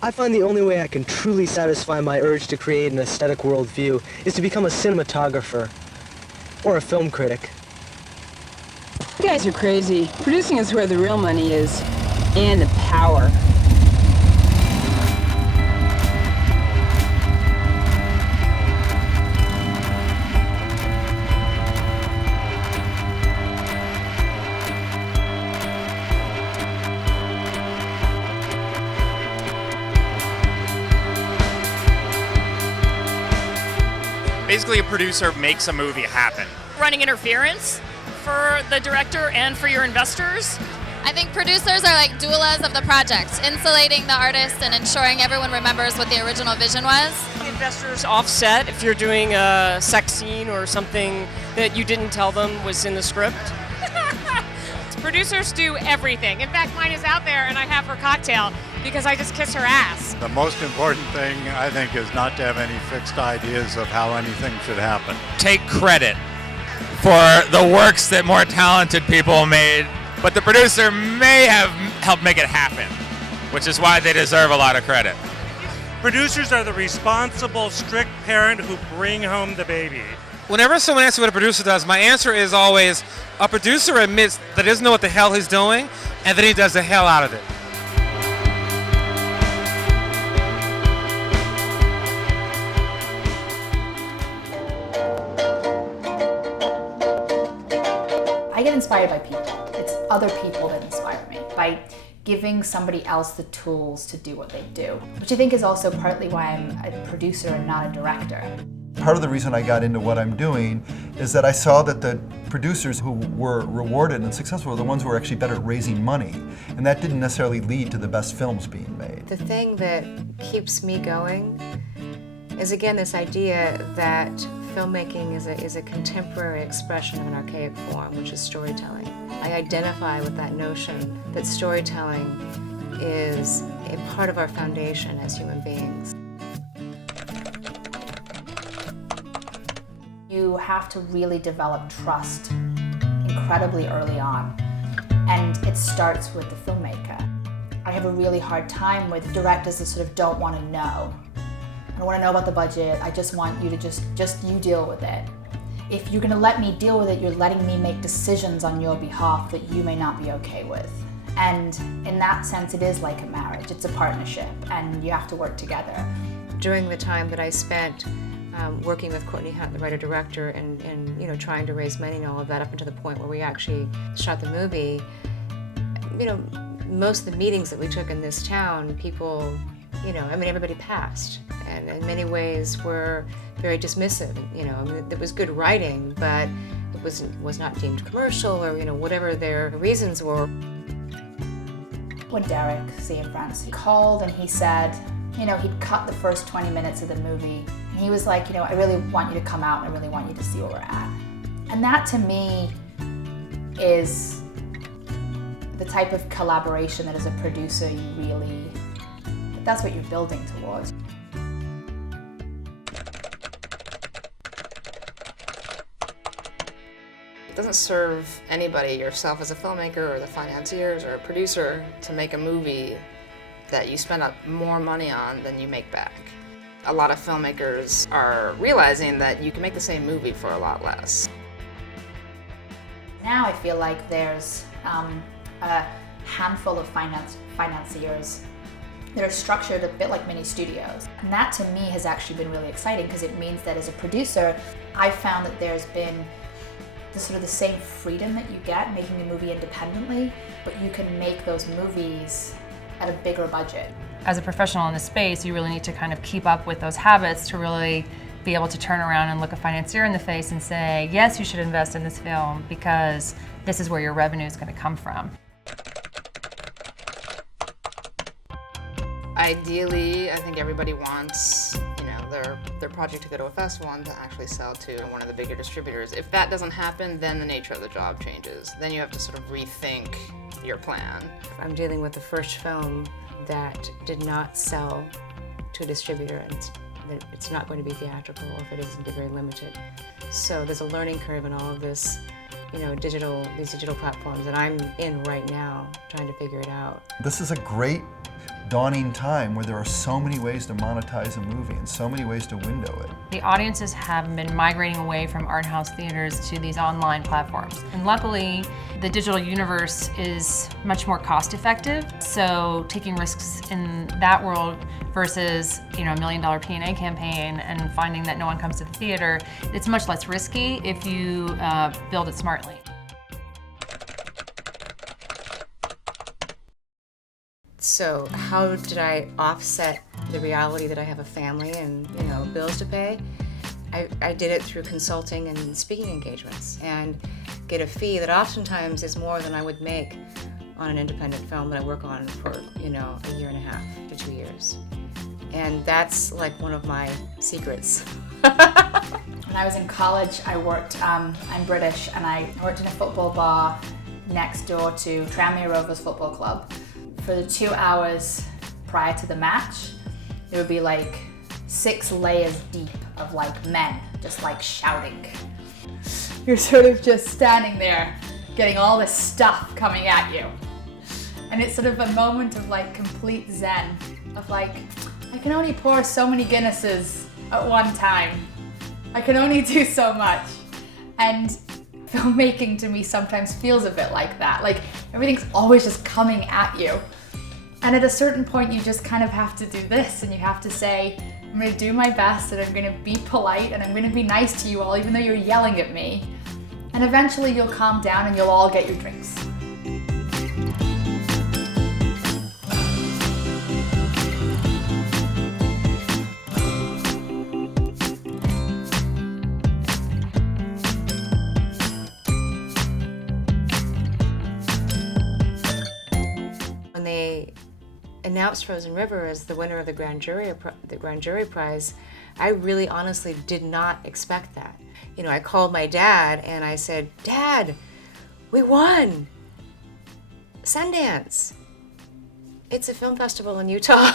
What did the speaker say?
I find the only way I can truly satisfy my urge to create an aesthetic worldview is to become a cinematographer or a film critic. You guys are crazy. Producing is where the real money is, and the power. Basically, a producer makes a movie happen. Running interference for the director and for your investors. I think producers are like doulas of the project, insulating the artist and ensuring everyone remembers what the original vision was. Investors offset if you're doing a sex scene or something that you didn't tell them was in the script. Producers do everything. In fact, mine is out there and I have her cocktail because I just kiss her ass. The most important thing, I think, is not to have any fixed ideas of how anything should happen. Take credit for the works that more talented people made, but the producer may have helped make it happen, which is why they deserve a lot of credit. Producers are the responsible, strict parent who bring home the baby. Whenever someone asks me what a producer does, my answer is always, a producer admits that he doesn't know what the hell he's doing, and then he does the hell out of it. I get inspired by people. It's other people that inspire me. By giving somebody else the tools to do what they do, which I think is also partly why I'm a producer and not a director. Part of the reason I got into what I'm doing is that I saw that the producers who were rewarded and successful were the ones who were actually better at raising money, and that didn't necessarily lead to the best films being made. The thing that keeps me going is, again, this idea that filmmaking is a contemporary expression of an archaic form, which is storytelling. I identify with that notion that storytelling is a part of our foundation as human beings. You have to really develop trust incredibly early on, and it starts with the filmmaker. I have a really hard time with directors that sort of don't want to know. I don't want to know about the budget, I just want you to just you deal with it. If you're going to let me deal with it, you're letting me make decisions on your behalf that you may not be okay with. And in that sense, it is like a marriage, it's a partnership, and you have to work together. During the time that I spent working with Courtney Hunt, the writer-director, and you know, trying to raise money and all of that up until the point where we actually shot the movie, you know, most of the meetings that we took in this town, people, you know, I mean, everybody passed, and in many ways were very dismissive. You know, I mean, it was good writing, but it was not deemed commercial, or you know, whatever their reasons were. When Derek Cianfrance called and he said, you know, he'd cut the first 20 minutes of the movie. And he was like, you know, I really want you to come out and I really want you to see where we're at. And that to me is the type of collaboration that as a producer you really, that's what you're building towards. It doesn't serve anybody, yourself as a filmmaker or the financiers or a producer, to make a movie that you spend up more money on than you make back. A lot of filmmakers are realizing that you can make the same movie for a lot less. Now I feel like there's a handful of financiers that are structured a bit like mini studios. And that to me has actually been really exciting, because it means that as a producer, I've found that there's been the same freedom that you get making a movie independently, but you can make those movies at a bigger budget. As a professional in the space, you really need to kind of keep up with those habits to really be able to turn around and look a financier in the face and say, yes, you should invest in this film because this is where your revenue is going to come from. Ideally, I think everybody wants, you know, their project to go to a festival and to actually sell to one of the bigger distributors. If that doesn't happen, then the nature of the job changes. Then you have to sort of rethink your plan. I'm dealing with the first film that did not sell to a distributor, and it's not going to be theatrical, or if it is, it's going to be very limited. So there's a learning curve in all of this, you know, these digital platforms that I'm in right now, trying to figure it out. This is a great daunting time where there are so many ways to monetize a movie and so many ways to window it. The audiences have been migrating away from art house theaters to these online platforms. And luckily, the digital universe is much more cost effective. So taking risks in that world versus, $1 million P&A campaign and finding that no one comes to the theater, it's much less risky if you build it smartly. So how did I offset the reality that I have a family and bills to pay? I did it through consulting and speaking engagements and get a fee that oftentimes is more than I would make on an independent film that I work on for a year and a half to 2 years. And that's like one of my secrets. When I was in college, I worked, I'm British, and I worked in a football bar next door to Tranmere Rovers Football Club. For the 2 hours prior to the match, there would be like 6 layers deep of like men just like shouting. You're sort of just standing there getting all this stuff coming at you. And it's sort of a moment of like complete zen of like, I can only pour so many Guinnesses at one time. I can only do so much. And filmmaking to me sometimes feels a bit like that. Like everything's always just coming at you. And at a certain point, you just kind of have to do this, and you have to say, I'm gonna do my best, and I'm gonna be polite, and I'm gonna be nice to you all, even though you're yelling at me. And eventually you'll calm down and you'll all get your drinks. When they announced Frozen River as the winner of the Grand Jury Prize, I really honestly did not expect that. I called my dad and I said, Dad, we won! Sundance! It's a film festival in Utah.